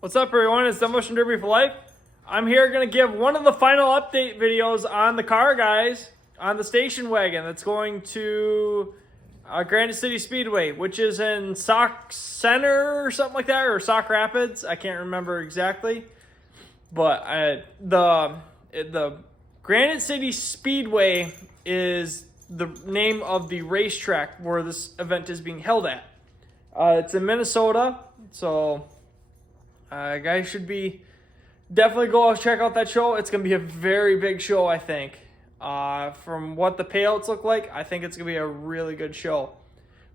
What's up, everyone? It's Demolition Derby for Life. I'm here going to give one of the final update videos on the car, guys, on the station wagon that's going to Granite City Speedway, which is in Sauk Center or something like that, or Sauk Rapids. I can't remember exactly. But the Granite City Speedway is the name of the racetrack where this event is being held at. It's in Minnesota, so guys should be definitely go check out that show. It's going to be a very big show, I think. From what the payouts look like, I think it's going to be a really good show.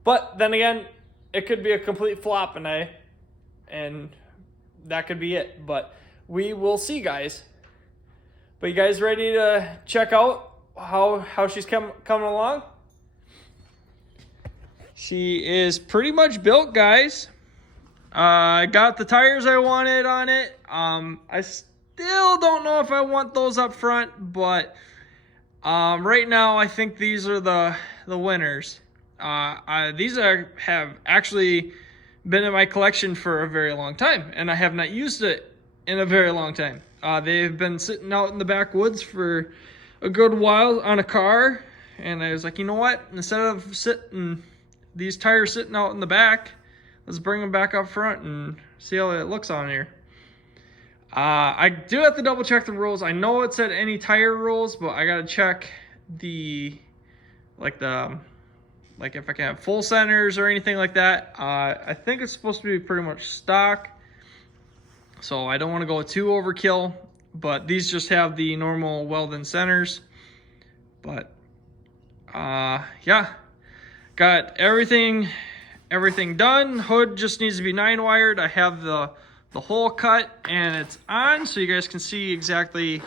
But then again, it could be a complete flop, and that could be it. But we will see, guys. But you guys ready to check out how she's coming along? She is pretty much built, guys. I got the tires I wanted on it. I still don't know if I want those up front, but right now I think these are the winners. These have actually been in my collection for a very long time, and I have not used it in a very long time. They've been sitting out in the backwoods for a good while on a car, and I was like, you know what? Instead of these tires sitting out in the back, let's bring them back up front and see how it looks on here. I do have to double check the rules. I know it said any tire rules, but I gotta check like if I can have full centers or anything like that. I think it's supposed to be pretty much stock, so I don't want to go too overkill. But these just have the normal welded centers. But yeah, got everything done. Hood just needs to be 9-wired. I have the hole cut and it's on, so you guys can see exactly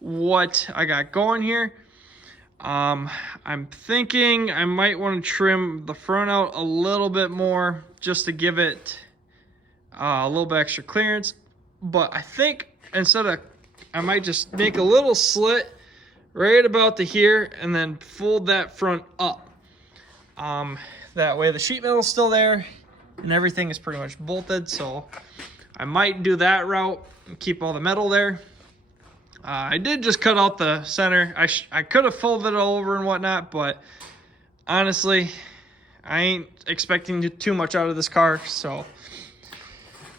what I got going here. I'm thinking I might want to trim the front out a little bit more just to give it a little bit extra clearance. But I think I might just make a little slit right about to here and then fold that front up. That way the sheet metal is still there and everything is pretty much bolted, so I might do that route and keep all the metal there. I did just cut out the center. I could have folded it over and whatnot, but honestly, I ain't expecting too much out of this car, so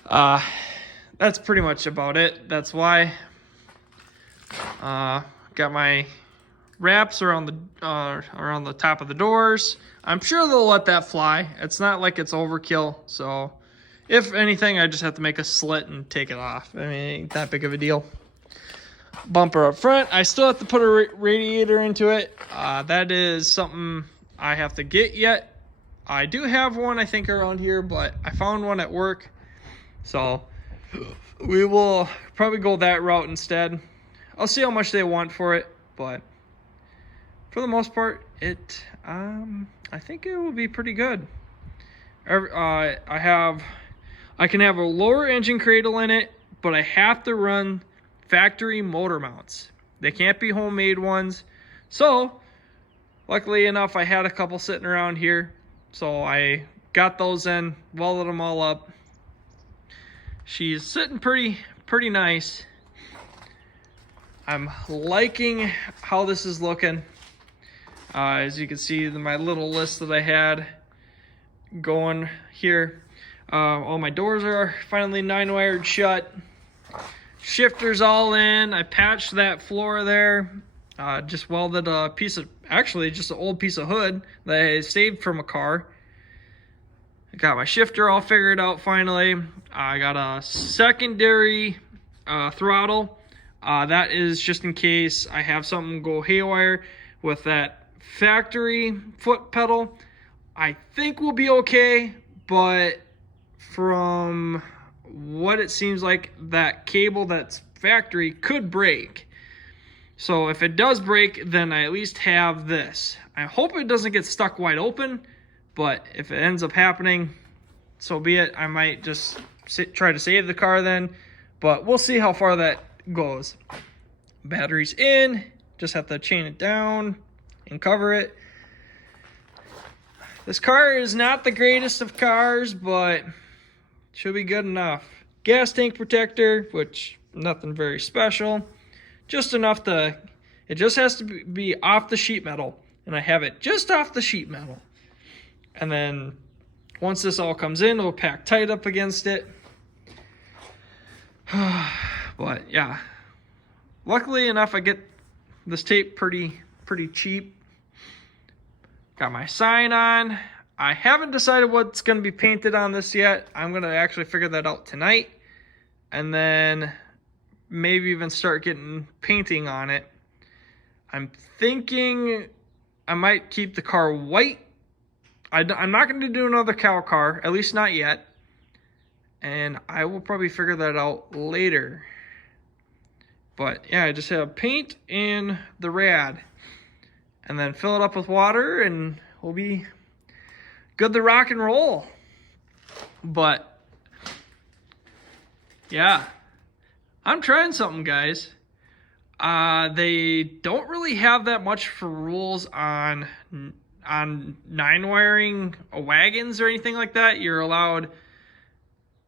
that's pretty much about it. That's why got my wraps around the top of the doors. I'm sure they'll let that fly. It's not like it's overkill, so if anything, I just have to make a slit and take it off. I mean, it ain't that big of a deal. Bumper up front. I still have to put a radiator into it. That is something I have to get yet. I do have one, I think, around here, but I found one at work, so we will probably go that route instead. I'll see how much they want for it, but for the most part, I think it will be pretty good. I can have a lower engine cradle in it, but I have to run factory motor mounts. They can't be homemade ones. So, luckily enough, I had a couple sitting around here, so I got those in, welded them all up. She's sitting pretty nice. I'm liking how this is looking. As you can see, my little list that I had going here. All my doors are finally 9-wired shut. Shifter's all in. I patched that floor there. Just welded a piece of, actually just an old piece of hood that I saved from a car. I got my shifter all figured out finally. I got a secondary throttle. That is just in case I have something go haywire with that factory foot pedal. I think we'll be okay, but from what it seems like, that cable that's factory could break. So if it does break, then I at least have this. I hope it doesn't get stuck wide open, but if it ends up happening, so be it. I might just try to save the car then, but we'll see how far that goes. Battery's in, just have to chain it down and cover it. This car is not the greatest of cars, but should be good enough. gas tank protector, which nothing very special. Just enough to, it just has to be off the sheet metal. And I have it just off the sheet metal. And then once this all comes in, it'll pack tight up against it. But yeah, luckily enough, I get this tape pretty cheap. Got my sign on. I haven't decided what's going to be painted on this yet. I'm going to actually figure that out tonight. And then maybe even start getting painting on it. I'm thinking I might keep the car white. I'm not going to do another cow car, at least not yet. And I will probably figure that out later. But yeah, I just have paint and the rad. And then fill it up with water and we'll be good to rock and roll. But yeah, I'm trying something, guys. They don't really have that much for rules on 9-wiring wagons or anything like that. You're allowed,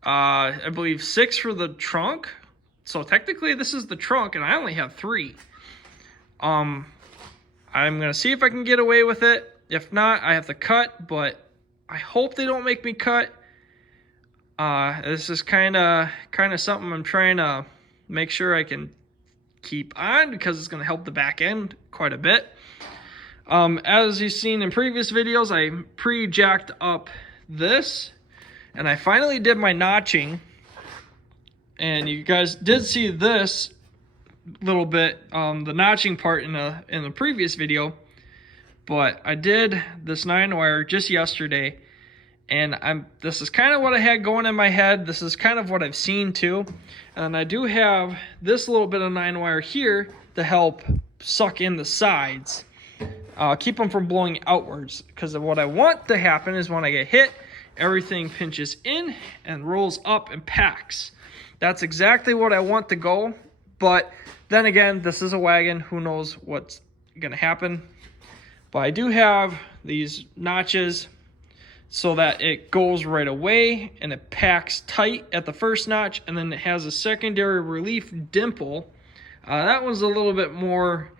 I believe, 6 for the trunk. So technically this is the trunk and I only have 3. I'm going to see if I can get away with it. If not, I have to cut, but I hope they don't make me cut. This is kind of something I'm trying to make sure I can keep on because it's going to help the back end quite a bit. As you've seen in previous videos, I pre-jacked up this and I finally did my notching. And you guys did see this little bit, the notching part in the previous video, but I did this 9-wire just yesterday, and this is kind of what I had going in my head. This is kind of what I've seen too, and I do have this little bit of 9-wire here to help suck in the sides, keep them from blowing outwards, because what I want to happen is when I get hit, everything pinches in and rolls up and packs. That's exactly what I want to go. But then again, this is a wagon. Who knows what's going to happen. But I do have these notches so that it goes right away and it packs tight at the first notch. And then it has a secondary relief dimple. That one's a little bit more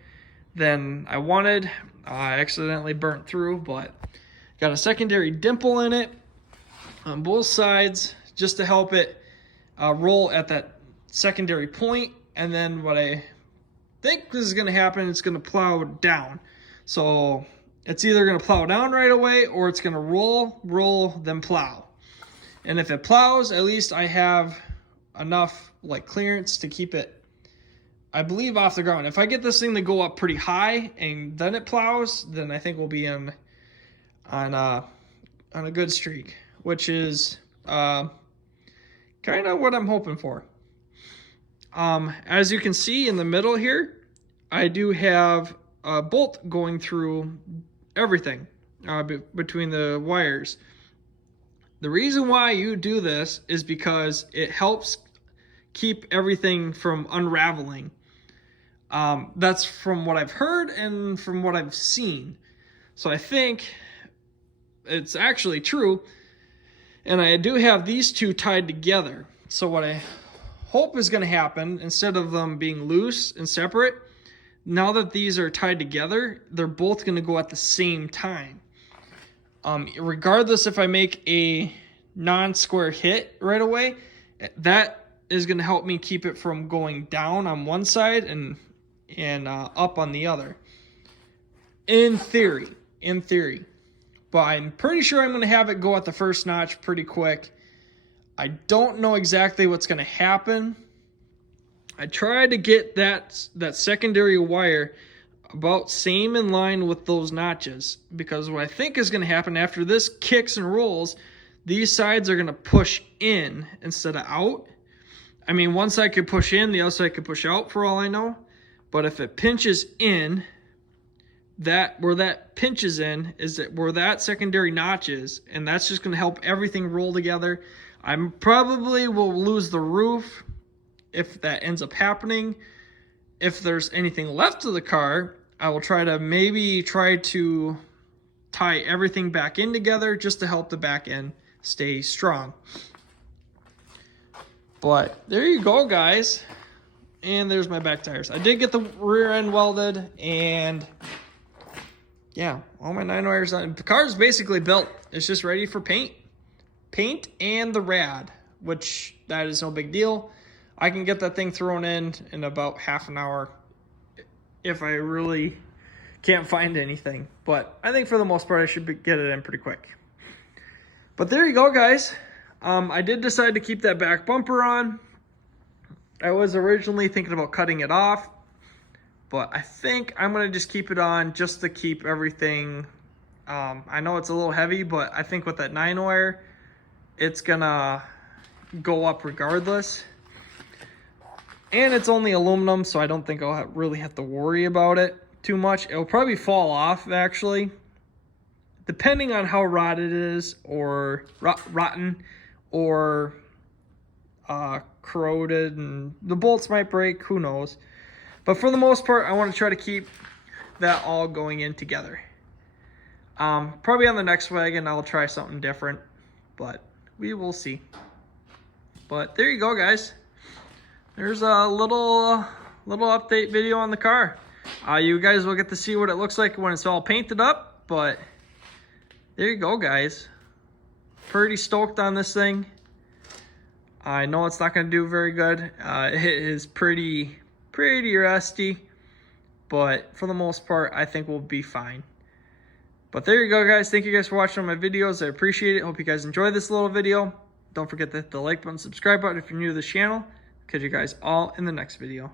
than I wanted. I accidentally burnt through, but got a secondary dimple in it on both sides just to help it roll at that secondary point. And then what I think is going to happen, it's going to plow down. So it's either going to plow down right away or it's going to roll, then plow. And if it plows, at least I have enough like clearance to keep it, I believe, off the ground. If I get this thing to go up pretty high and then it plows, then I think we'll be on a good streak, which is kind of what I'm hoping for. As you can see in the middle here, I do have a bolt going through everything between the wires. The reason why you do this is because it helps keep everything from unraveling. That's from what I've heard and from what I've seen. So I think it's actually true. And I do have these two tied together. So what I hope is going to happen, instead of them being loose and separate, now that these are tied together, they're both going to go at the same time. Regardless if I make a non-square hit right away, that is going to help me keep it from going down on one side and up on the other. In theory. But I'm pretty sure I'm going to have it go at the first notch pretty quick. I don't know exactly what's going to happen. I tried to get that secondary wire about same in line with those notches, because what I think is going to happen after this kicks and rolls, these sides are going to push in instead of out. I mean, one side could push in, the other side could push out for all I know. But if it pinches in, where that pinches in is where that secondary notch is, and that's just going to help everything roll together. I probably will lose the roof if that ends up happening. If there's anything left of the car, I will try to tie everything back in together just to help the back end stay strong. But there you go, guys. And there's my back tires. I did get the rear end welded, and yeah, all my 9 wires on. The car is basically built. It's just ready for paint. Paint and the rad, which that is no big deal. I can get that thing thrown in about half an hour if I really can't find anything. But I think for the most part, I should get it in pretty quick. But there you go, guys. I did decide to keep that back bumper on. I was originally thinking about cutting it off, but I think I'm going to just keep it on just to keep everything. I know it's a little heavy, but I think with that 9 wire, it's going to go up regardless. And it's only aluminum, so I don't think I'll really have to worry about it too much. It'll probably fall off, actually, depending on how rotted it is, or rotten, or corroded, and the bolts might break, who knows. But for the most part, I want to try to keep that all going in together. Probably on the next wagon, I'll try something different, but we will see. But there you go, guys. There's a little update video on the car. You guys will get to see what it looks like when it's all painted up, but there you go, guys. Pretty stoked on this thing. I know it's not going to do very good. It is pretty rusty, but for the most part, I think we'll be fine. But there you go, guys. Thank you guys for watching my videos. I appreciate it. Hope you guys enjoyed this little video. Don't forget to hit the like button, subscribe button if you're new to this channel. Catch you guys all in the next video.